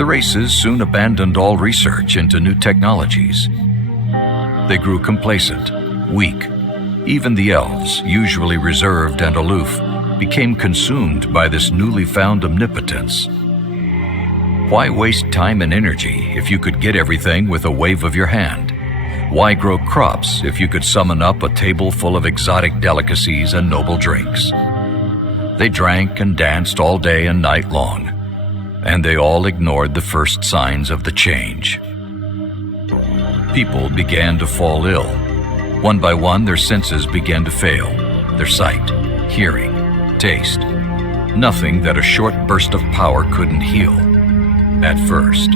The races soon abandoned all research into new technologies. They grew complacent, weak. Even the elves, usually reserved and aloof, became consumed by this newly found omnipotence. Why waste time and energy if you could get everything with a wave of your hand? Why grow crops if you could summon up a table full of exotic delicacies and noble drinks? They drank and danced all day and night long, and they all ignored the first signs of the change. People began to fall ill. One by one, their senses began to fail. Their sight, hearing, taste. Nothing that a short burst of power couldn't heal. At first.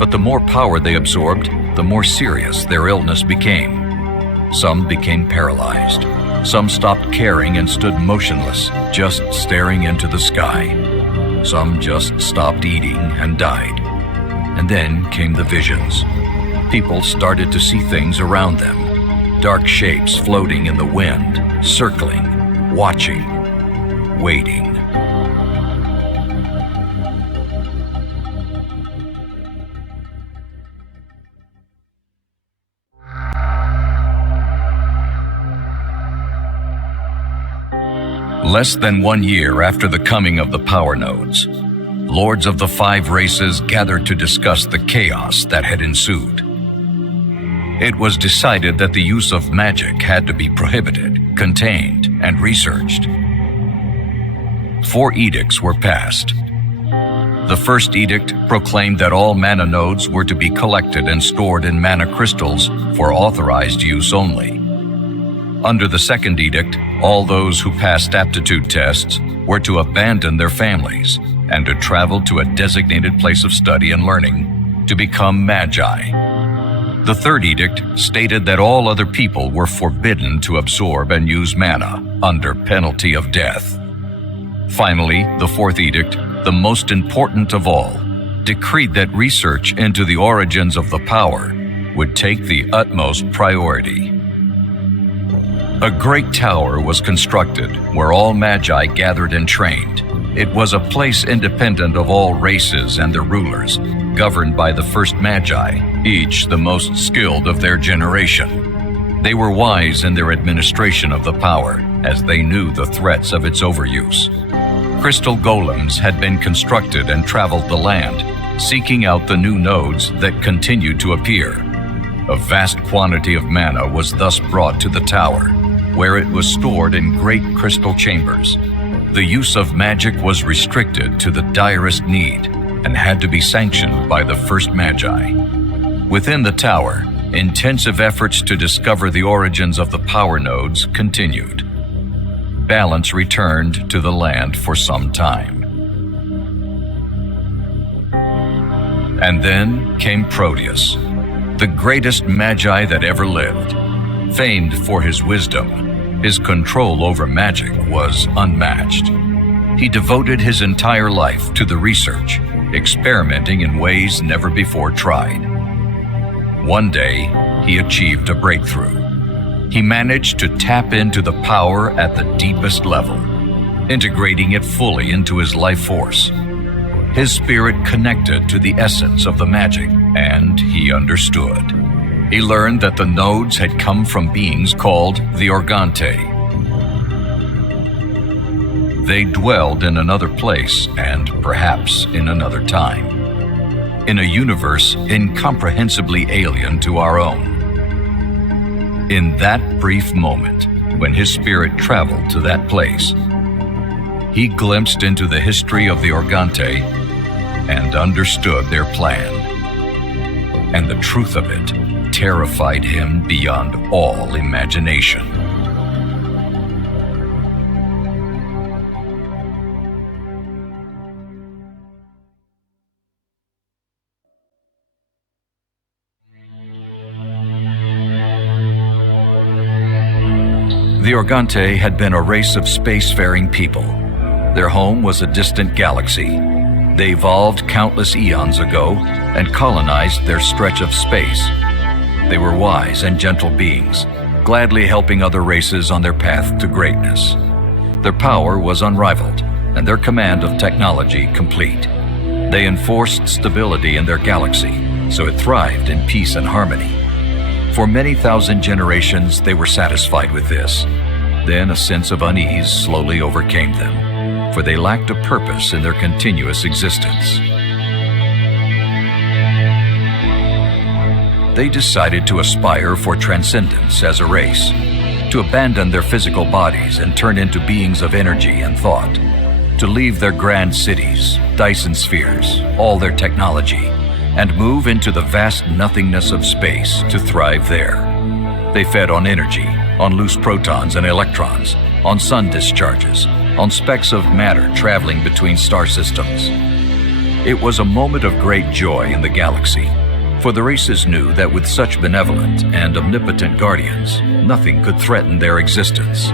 But the more power they absorbed, the more serious their illness became. Some became paralyzed. Some stopped caring and stood motionless, just staring into the sky. Some just stopped eating and died. And then came the visions. People started to see things around them. Dark shapes floating in the wind, circling, watching, waiting. Less than 1 year after the coming of the power nodes, lords of the 5 races gathered to discuss the chaos that had ensued. It was decided that the use of magic had to be prohibited, contained, and researched. 4 edicts were passed. The first edict proclaimed that all mana nodes were to be collected and stored in mana crystals for authorized use only. Under the second edict, all those who passed aptitude tests were to abandon their families and to travel to a designated place of study and learning to become magi. The third edict stated that all other people were forbidden to absorb and use mana under penalty of death. Finally, the fourth edict, the most important of all, decreed that research into the origins of the power would take the utmost priority. A great tower was constructed where all magi gathered and trained. It was a place independent of all races and their rulers, governed by the first magi, each the most skilled of their generation. They were wise in their administration of the power, as they knew the threats of its overuse. Crystal golems had been constructed and traveled the land, seeking out the new nodes that continued to appear. A vast quantity of mana was thus brought to the tower, where it was stored in great crystal chambers. The use of magic was restricted to the direst need and had to be sanctioned by the first magi. Within the tower, intensive efforts to discover the origins of the power nodes continued. Balance returned to the land for some time. And then came Proteus, the greatest magi that ever lived. Famed for his wisdom, his control over magic was unmatched. He devoted his entire life to the research, experimenting in ways never before tried. One day, he achieved a breakthrough. He managed to tap into the power at the deepest level, integrating it fully into his life force. His spirit connected to the essence of the magic, and he understood. He learned that the nodes had come from beings called the Organte. They dwelled in another place and perhaps in another time, in a universe incomprehensibly alien to our own. In that brief moment, when his spirit traveled to that place, he glimpsed into the history of the Organte and understood their plan. And the truth of it terrified him beyond all imagination. The Organte had been a race of spacefaring people. Their home was a distant galaxy. They evolved countless eons ago and colonized their stretch of space. They were wise and gentle beings, gladly helping other races on their path to greatness. Their power was unrivaled, and their command of technology complete. They enforced stability in their galaxy, so it thrived in peace and harmony. For many thousand generations, they were satisfied with this. Then a sense of unease slowly overcame them, for they lacked a purpose in their continuous existence. They decided to aspire for transcendence as a race, to abandon their physical bodies and turn into beings of energy and thought, to leave their grand cities, Dyson spheres, all their technology, and move into the vast nothingness of space to thrive there. They fed on energy, on loose protons and electrons, on sun discharges, on specks of matter traveling between star systems. It was a moment of great joy in the galaxy, for the races knew that with such benevolent and omnipotent guardians, nothing could threaten their existence.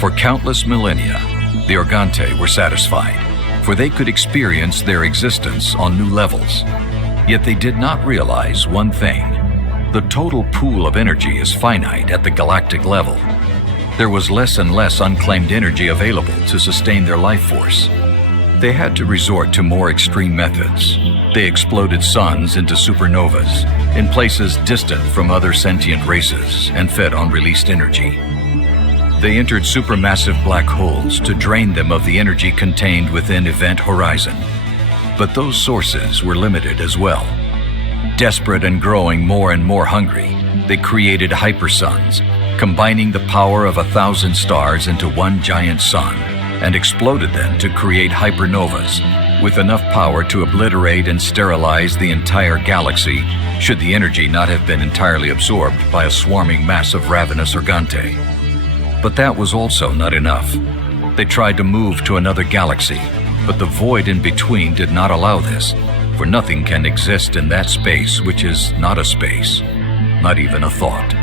For countless millennia, the Organte were satisfied, for they could experience their existence on new levels. Yet they did not realize one thing. The total pool of energy is finite at the galactic level. There was less and less unclaimed energy available to sustain their life force. They had to resort to more extreme methods. They exploded suns into supernovas, in places distant from other sentient races, and fed on released energy. They entered supermassive black holes to drain them of the energy contained within Event Horizon. But those sources were limited as well. Desperate and growing more and more hungry, they created hypersuns, combining the power of 1,000 stars into one giant sun, and exploded them to create hypernovas, with enough power to obliterate and sterilize the entire galaxy, should the energy not have been entirely absorbed by a swarming mass of ravenous Organte. But that was also not enough. They tried to move to another galaxy, but the void in between did not allow this, for nothing can exist in that space which is not a space, not even a thought.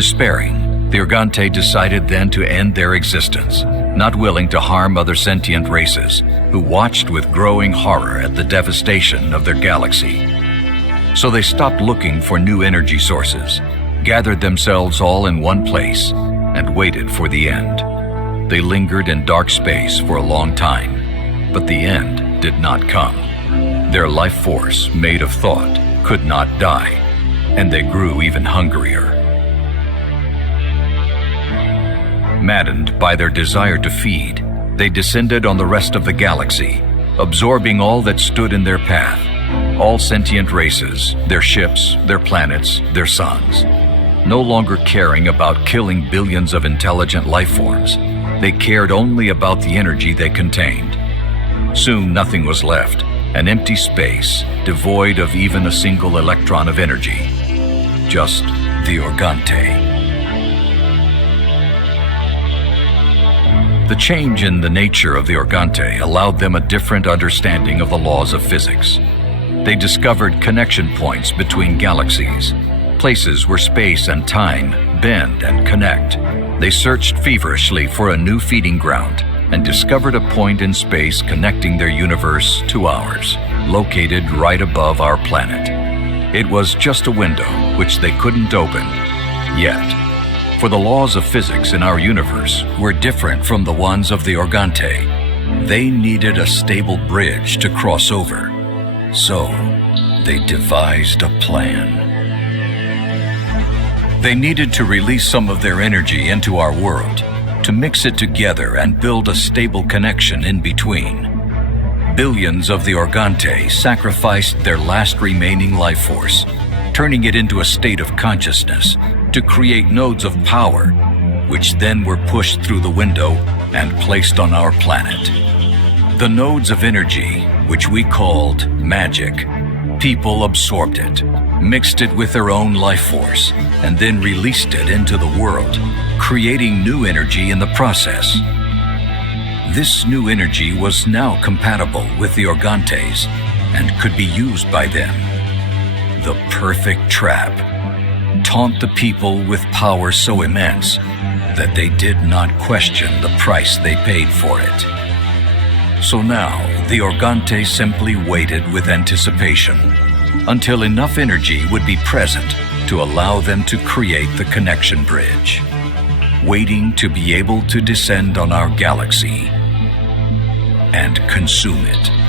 Despairing, the Organte decided then to end their existence, not willing to harm other sentient races who watched with growing horror at the devastation of their galaxy. So they stopped looking for new energy sources, gathered themselves all in one place, and waited for the end. They lingered in dark space for a long time, but the end did not come. Their life force, made of thought, could not die, and they grew even hungrier. Maddened by their desire to feed, they descended on the rest of the galaxy, absorbing all that stood in their path, all sentient races, their ships, their planets, their suns. No longer caring about killing billions of intelligent life forms, they cared only about the energy they contained. Soon nothing was left, an empty space, devoid of even a single electron of energy. Just the Organte. The change in the nature of the Organte allowed them a different understanding of the laws of physics. They discovered connection points between galaxies, places where space and time bend and connect. They searched feverishly for a new feeding ground and discovered a point in space connecting their universe to ours, located right above our planet. It was just a window which they couldn't open yet. For the laws of physics in our universe were different from the ones of the Organte. They needed a stable bridge to cross over. So, they devised a plan. They needed to release some of their energy into our world, to mix it together and build a stable connection in between. Billions of the Organte sacrificed their last remaining life force, turning it into a state of consciousness, to create nodes of power, which then were pushed through the window and placed on our planet. The nodes of energy, which we called magic, people absorbed it, mixed it with their own life force, and then released it into the world, creating new energy in the process. This new energy was now compatible with the Organtes and could be used by them. The perfect trap. taunt the people with power so immense that they did not question the price they paid for it. So now, the Organte simply waited with anticipation until enough energy would be present to allow them to create the connection bridge, waiting to be able to descend on our galaxy and consume it.